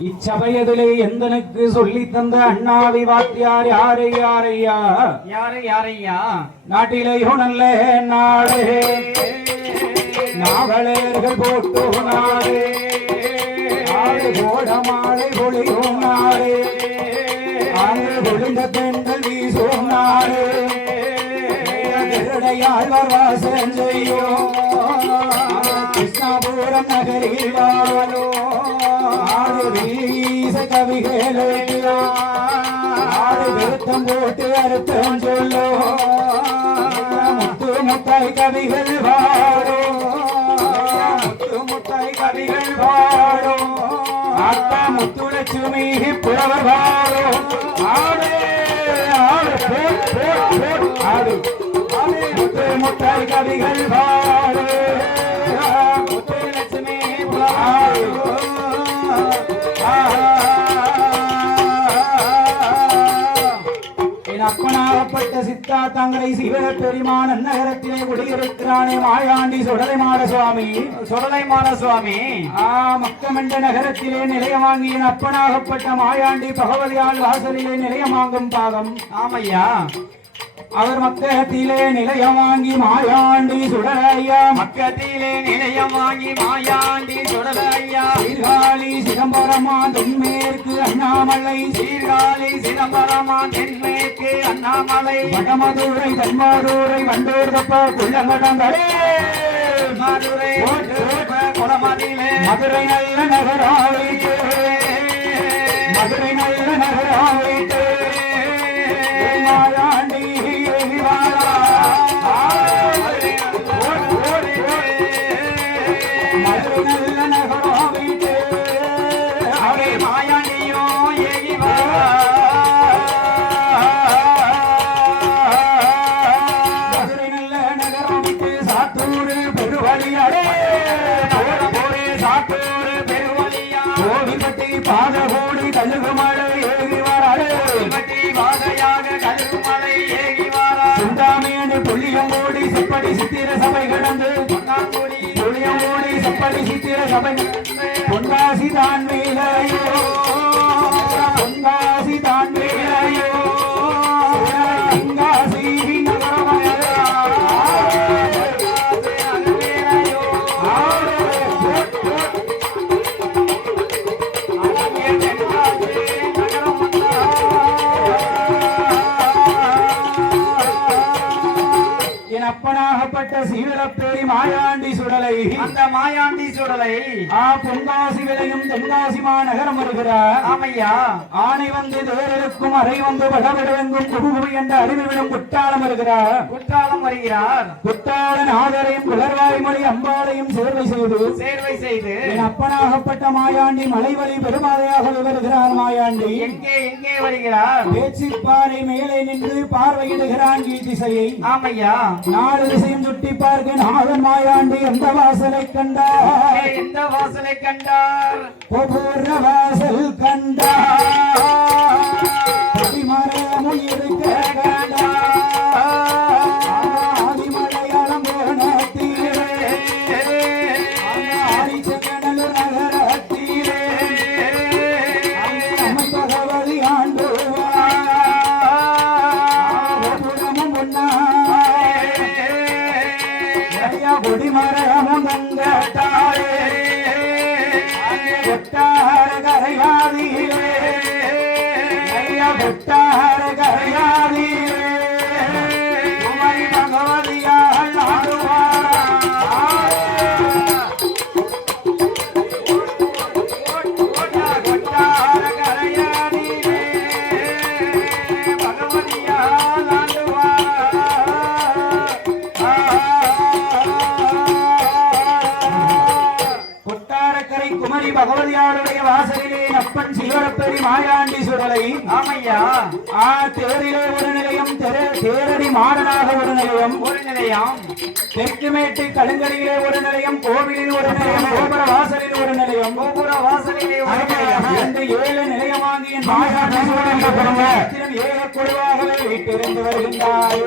இச்சபையதிலே எந்தனுக்கு சொல்லி தந்த அண்ணாவி வாத்தியார் யாரை யாரையா? யாரு யாரையா? நாட்டிலேயோ நல்ல நாடு. நாவலர்கள் போட்டு நாடு நாடு போட மாலை பொழியும் நாடு. அங்கு பொழிந்த பெண்கள் வீசும் நாடு. திருடையாழ்வார் வாசம் செய்யும். கிருஷ்ணாபுரம் நகரில் வாழோ ஆடு வீச கவிகளுக்கு ஆடு விருத்தம் போட்டு அறுத்தம் சொல்லோ. முத்து முத்தாய் கவிகள் வாழோ முத்து முத்தாய் கவிகள் வாடும் அத்தா முத்துலட்சுமி புலவர் வாழோ ஆடு ஆடு ஆடு. ஆடு முத்து முத்தாய் கவிகள் அப்பனாகப்பட்ட சித்தா தங்களை சிவ பெருமான் நகரத்திலே குடியிருக்கிறானே மாயாண்டி சுடலை மாட சுவாமி. சுடலைமான சுவாமி ஆ மக்கமென்ற நகரத்திலே நிலையம் வாங்கி என் அப்பனாகப்பட்ட மாயாண்டி பகவதியால் வாசலிலே நிலையம் வாங்கும் பாகம். ஆமையா? அவர் மக்கத்திலே நிலையம் வாங்கி மாயாண்டி சுடலையா. மக்கத்திலே நிலையம் வாங்கி மாயாண்டி சுடலையா? சீர்காழி சிதம்பரமா தென்மேற்கு அண்ணாமலை. சீர்காழி சிதம்பரமா தென்மேற்கு அண்ணாமலை வடமதுரை தென்மாரூரை வண்டூர் தப்ப குள்ளங்கடங்களே மதுரை மதுரை நல்ல நகராயிட்டு செப்படி சித்திர சபை கடந்து துணியம் புள்ளியங்கோடி செப்படி சித்திர சபை பொன்னாசி தான் மேலையோ அப்பனாகப்பட்ட சீவரப்பேரி மாயாண்டி சுடலை. அந்த மாயாண்டி சுடலை. ஆ பொங்காசி விளையும் தென்காசி மாநகரம் வருகிறார். ஆமையா? ஆணை வந்து தேரலுக்கும் அறை வந்து படபடவெங்கும் குபுகுபு என்ற அறிவிவிடும் குற்றாலம் வருகிறார். குற்றாலம் வருகிறார். குற்றாலன் ஆதரையும் குளர்வாய் மொழி அம்பாளையும் சேர்வை செய்து சேர்வை செய்து என் அப்பனாகப்பட்ட மாயாண்டி மலைவழி பெருமாதையாக வருகிறார் மாயாண்டி. எங்கே எங்கே வருகிறார்? பேச்சிப்பாறை மேலே நின்று பார்வையிடுகிறான் திசையை ஆமையா? நாலு திசையும் சுட்டி பார்க்க நாதன் மாயாண்டி எந்த வாசலை கண்டார்? எந்த வாசலை கண்டார்? வாசல் கண்டார். கொடிமரமும் தங்கத்தாரே கொட்டார கரையாதிலே கொட்டார கரையாதிலே சிவரப்பரி மாயாண்டி சுடலை ஆமையா? ஆ தேரிலே ஒரு நிலையம் தெர- தேரடி மாடனாக ஒரு நிலையம். ஒரு நிலையம். தெற்குமேட்டு கடுங்கரையிலே ஒரு நிலையம் கோவிலில் ஒரு நிலையம் கோபுர வாசலில் ஒரு நிலையம். கோபுர வாசலிலே ஒரு நிலையம். இந்த ஏழு நிலையமாகிய மாயாண்டி சுடலை ஏக குழுவாகவே வீட்டிலிருந்து வருகின்றார்